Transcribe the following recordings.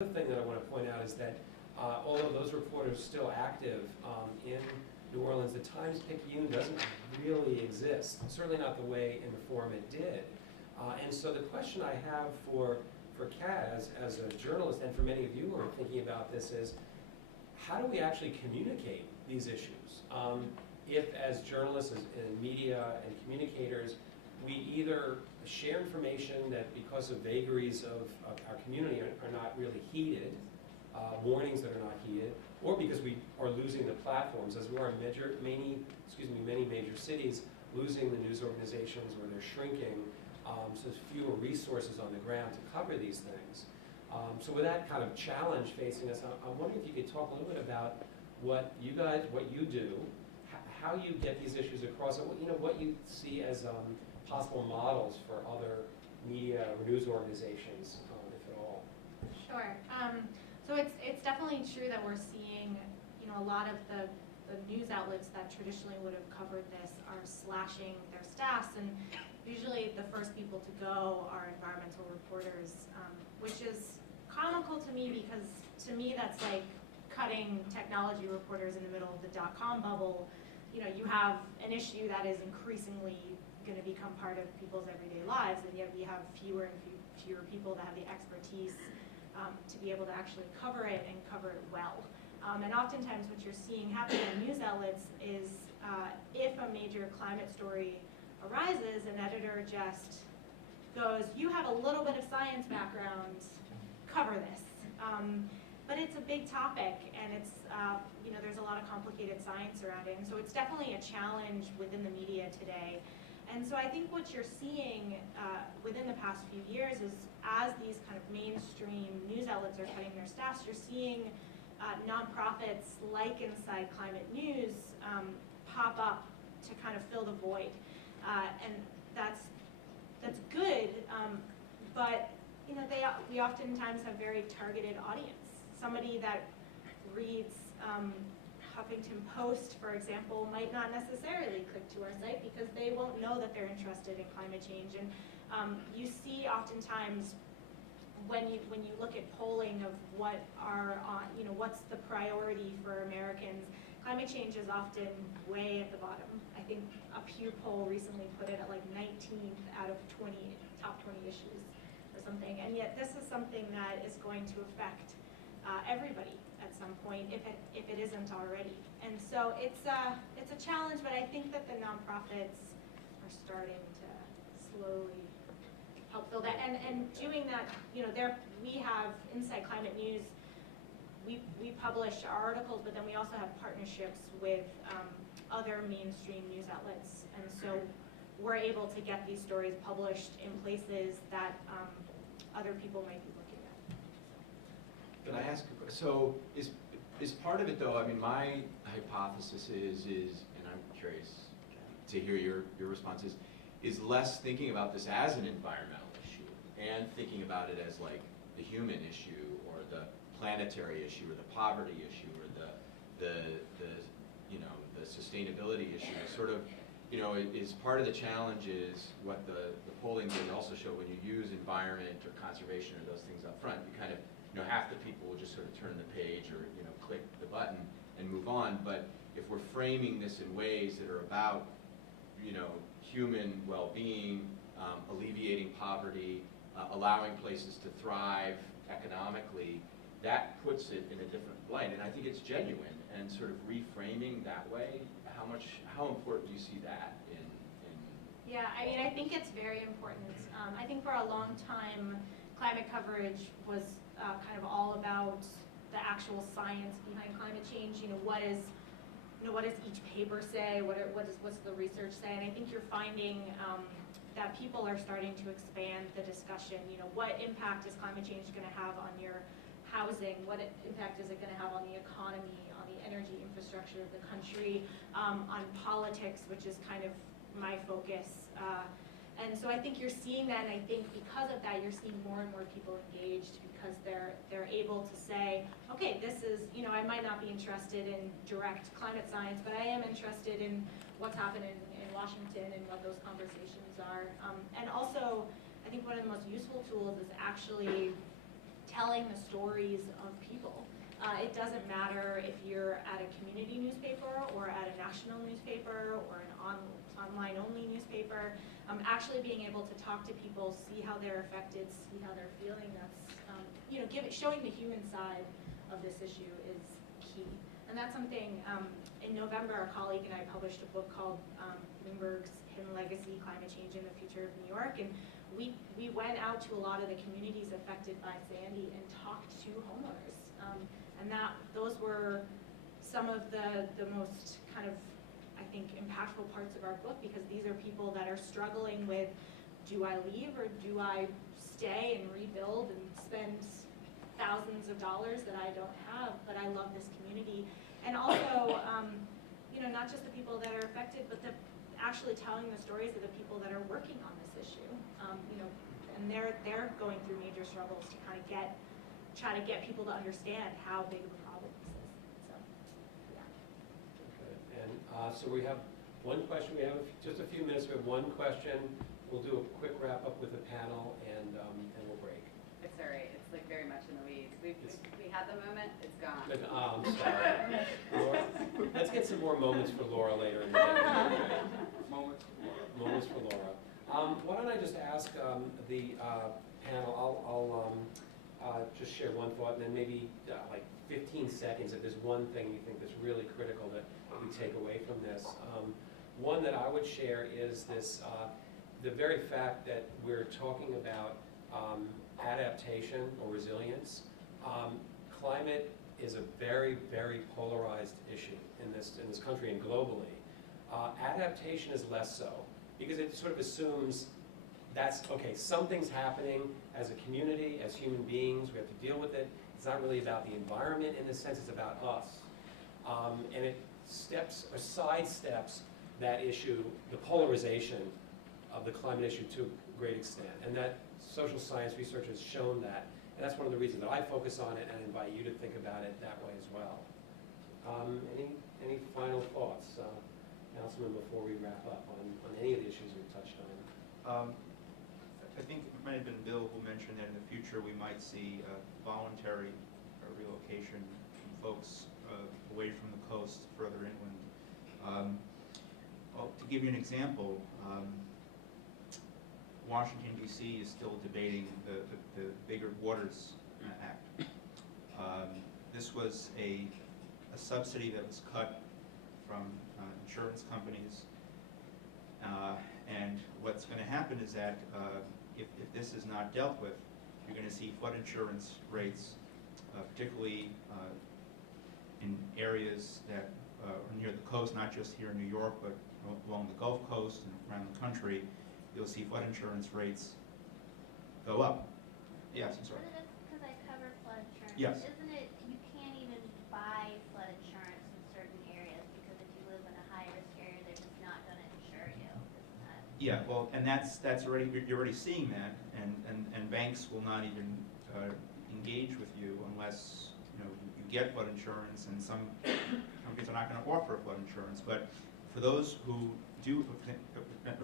other thing that I want to point out is that although those reporters are still active in New Orleans, the Times-Picayune doesn't really exist, certainly not the way in the form it did. And so the question I have for Kat as a journalist, and for many of you who are thinking about this, is how do we actually communicate these issues? If as journalists and media and communicators, we either share information that because of vagaries of our community are not really heeded, warnings that are not heeded, or because we are losing the platforms, as we are in many major cities, losing the news organizations, or they're shrinking, so there's fewer resources on the ground to cover these things. So with that kind of challenge facing us, I'm wondering if you could talk a little bit about what you do, how you get these issues across, and what you see as possible models for other media or news organizations, if at all. Sure. So it's definitely true that we're seeing, a lot of the news outlets that traditionally would have covered this are slashing their staffs, and usually the first people to go are environmental reporters, which is comical to me because to me that's like cutting technology reporters in the middle of the dot-com bubble. You have an issue that is increasingly going to become part of people's everyday lives, and yet we have fewer and fewer people that have the expertise to be able to actually cover it and cover it well. And oftentimes what you're seeing happen in news outlets is if a major climate story arises, an editor just goes, you have a little bit of science background, cover this. But it's a big topic, and it's there's a lot of complicated science around it, and so it's definitely a challenge within the media today. And so I think what you're seeing within the past few years is as these kind of mainstream news outlets are cutting their staffs, you're seeing nonprofits like Inside Climate News pop up to kind of fill the void, and that's good. But we oftentimes have very targeted audience. Somebody that reads Huffington Post, for example, might not necessarily click to our site because they won't know that they're interested in climate change. And you see oftentimes when you look at polling of what are what's the priority for Americans, climate change is often way at the bottom. I think a Pew poll recently put it at like 19th out of top 20 issues or something. And yet this is something that is going to affect everybody at some point, if it isn't already. And so it's a challenge, but I think that the nonprofits are starting to slowly help fill that. And doing that, we have Inside Climate News. We publish our articles, but then we also have partnerships with other mainstream news outlets, and so we're able to get these stories published in places that other people might be looking at. Can I ask, so is part of it though, I mean, my hypothesis is, and I'm curious to hear your responses, is less thinking about this as an environmental issue and thinking about it as like the human issue or the planetary issue or the poverty issue or the sustainability issue. Sort of, is part of the challenge is what the polling did also show when you use environment or conservation or those things up front, you kind of, half the people will just sort of turn the page or, click the button and move on. But if we're framing this in ways that are about, human well-being, alleviating poverty, allowing places to thrive economically, that puts it in a different light. And I think it's genuine, and sort of reframing that way, how important do you see that in Yeah, I think it's very important. I think for a long time, climate coverage was kind of all about the actual science behind climate change. What does each paper say? What's the research say? And I think you're finding that people are starting to expand the discussion. What impact is climate change going to have on your housing? What impact is it going to have on the economy, on the energy infrastructure of the country, on politics, which is kind of my focus. And so I think you're seeing that, and I think because of that, you're seeing more and more people engaged because they're able to say, okay, this is, I might not be interested in direct climate science, but I am interested in what's happening in Washington and what those conversations are. And also, I think one of the most useful tools is actually telling the stories of people. It doesn't matter if you're at a community newspaper or at a national newspaper or an online-only newspaper. Actually being able to talk to people, see how they're affected, see how they're feeling, that's, showing the human side of this issue is key. And that's something, in November, a colleague and I published a book called Bloomberg's Hidden Legacy, Climate Change and the Future of New York. And we went out to a lot of the communities affected by Sandy and talked to homeowners. And those were some of the most kind of, I think, impactful parts of our book, because these are people that are struggling with, do I leave or do I stay and rebuild and spend thousands of dollars that I don't have, but I love this community. And also, not just the people that are affected, but actually telling the stories of the people that are working on this issue. And they're going through major struggles to kind of try to get people to understand how big of a problem this is. So, yeah. Okay. And so we have one question. We have just a few minutes. We have one question. We'll do a quick wrap up with the panel, and we'll break. It's all right. It's like very much in the weeds. We had the moment. It's gone. But, I'm sorry. Laura, let's get some more moments for Laura later in the day. Moments for Laura. Moments for Laura. Why don't I just ask the panel, I'll just share one thought, and then maybe like 15 seconds if there's one thing you think that's really critical that we take away from this. One that I would share is this, the very fact that we're talking about adaptation or resilience. Climate is a very, very polarized issue in this country and globally. Adaptation is less so, because it sort of assumes that's, okay, something's happening as a community, as human beings, we have to deal with it. It's not really about the environment in this sense, it's about us. And it sidesteps that issue, the polarization of the climate issue to a great extent. And that social science research has shown that. And that's one of the reasons that I focus on it and invite you to think about it that way as well. Any final thoughts, Councilman, before we wrap up on any of the issues we've touched on? I think it might have been Bill who mentioned that in the future we might see voluntary relocation from folks away from the coast, further inland. Well, to give you an example, Washington, D.C. is still debating the Bigger Waters Act. This was a subsidy that was cut from insurance companies. And what's going to happen is that if this is not dealt with, you're going to see flood insurance rates, particularly in areas that are near the coast, not just here in New York, but along the Gulf Coast and around the country. You'll see flood insurance rates go up. Yes, I'm sorry. Because I cover flood insurance. Yes. Isn't it, you can't even buy flood insurance in certain areas because if you live in a high-risk area, they're just not going to insure you, isn't that? Yeah, well, and that's already, you're already seeing that, and banks will not even engage with you unless, you get flood insurance, and some companies are not going to offer flood insurance. But for those who do,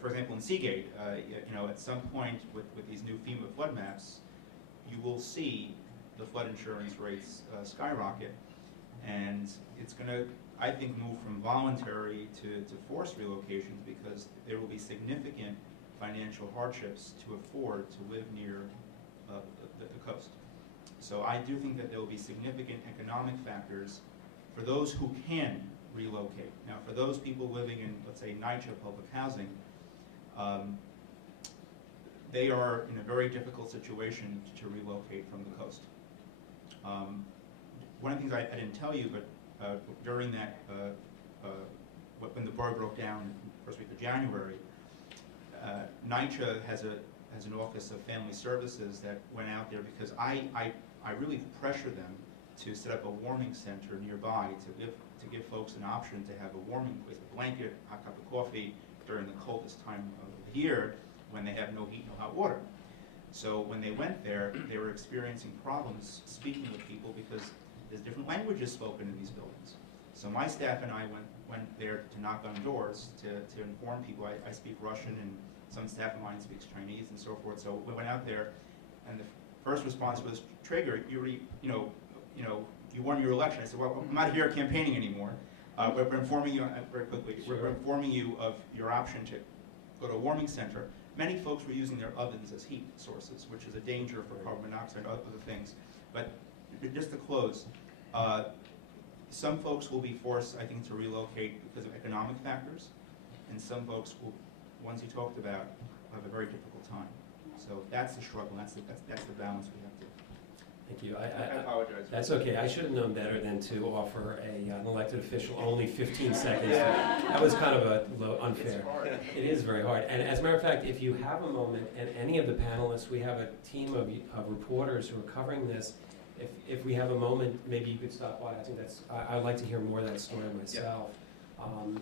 for example, in Seagate, at some point with these new FEMA flood maps, you will see the flood insurance rates skyrocket, and it's going to, I think, move from voluntary to forced relocations, because there will be significant financial hardships to afford to live near the coast. So I do think that there will be significant economic factors for those who can relocate. Now, for those people living in, let's say, NYCHA public housing, they are in a very difficult situation to relocate from the coast. One of the things I didn't tell you, but during that, when the bar broke down the first week of January, NYCHA has an office of family services that went out there, because I really pressure them to set up a warming center nearby to give folks an option to have a warming place, a blanket, a hot cup of coffee during the coldest time of the year when they have no heat, no hot water. So when they went there, they were experiencing problems speaking with people because there's different languages spoken in these buildings. So my staff and I went there to knock on doors to inform people. I speak Russian, and some staff of mine speaks Chinese and so forth. So we went out there, and first response was triggered, you already, you won your election. I said, well, I'm not here campaigning anymore. We're informing you, very quickly, we're Sure. informing you of your option to go to a warming center. Many folks were using their ovens as heat sources, which is a danger for carbon monoxide and other things. But just to close, some folks will be forced, I think, to relocate because of economic factors, and some folks will, ones you talked about, have a very difficult time. So that's the struggle, that's the balance we have to. Thank you. I apologize. That's okay. I should have known better than to offer an elected official only 15 seconds. That was kind of unfair. It's hard. It is very hard. And as a matter of fact, if you have a moment, and any of the panelists, we have a team of reporters who are covering this. If we have a moment, maybe you could stop by. I think I'd like to hear more of that story myself,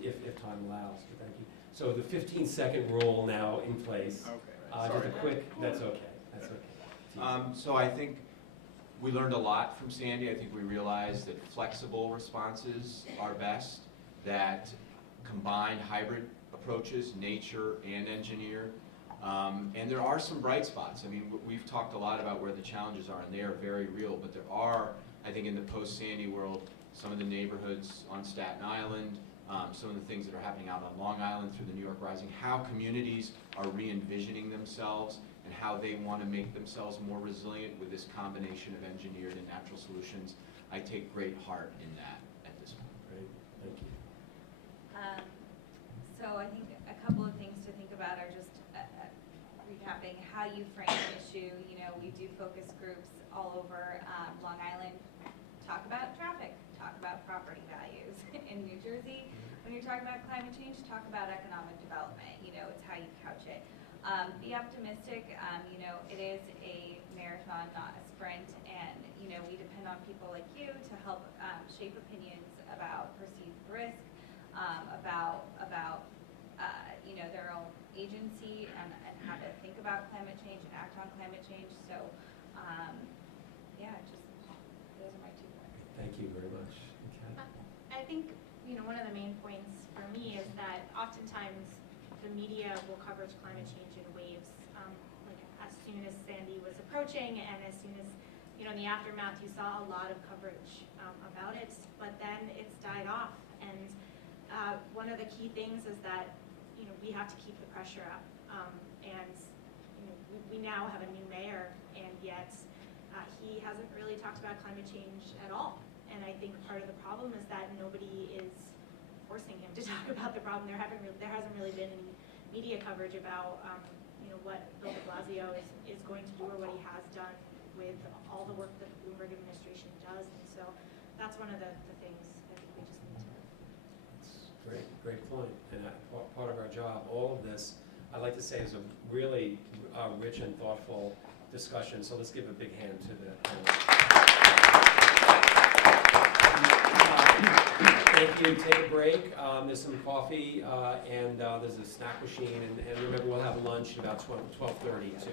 if time allows. But thank you. So the 15-second rule now in place. Okay. Just a quick. That's okay. That's okay. So I think we learned a lot from Sandy. I think we realized that flexible responses are best, that combined hybrid approaches, nature and engineer. And there are some bright spots. I mean, we've talked a lot about where the challenges are, and they are very real, but there are, I think in the post-Sandy world, some of the neighborhoods on Staten Island, some of the things that are happening out on Long Island through the New York Rising, how communities are re-envisioning themselves and how they want to make themselves more resilient with this combination of engineered and natural solutions. I take great heart in that at this point. Great. Thank you. So I think a couple of things to think about are just recapping how you frame an issue. We do focus groups all over Long Island. Talk about traffic, talk about property values. In New Jersey, when you're talking about climate change, talk about economic development. It's how you couch it. Be optimistic. It is a marathon, not a sprint, and we depend on people like you to help shape opinions about perceived risk, about their own agency and how to think about climate change and act on climate change. So, those are my 2 points. Thank you very much. Okay. I think, one of the main points for me is that oftentimes the media will cover climate change in waves. Like as soon as Sandy was approaching and as soon as, in the aftermath, you saw a lot of coverage about it, but then it's died off. And one of the key things is that, we have to keep the pressure up. We now have a new mayor, and yet he hasn't really talked about climate change at all. And I think part of the problem is that nobody is forcing him to talk about the problem. There hasn't really been any media coverage about what Bill de Blasio is going to do or what he has done with all the work that the Bloomberg administration does. And so that's one of the things I think we just need to. Great point. And part of our job, all of this, I'd like to say, is a really rich and thoughtful discussion. So let's give a big hand to the Thank you. Take a break. There's some coffee and there's a snack machine. And remember, we'll have lunch at about 12:30 too.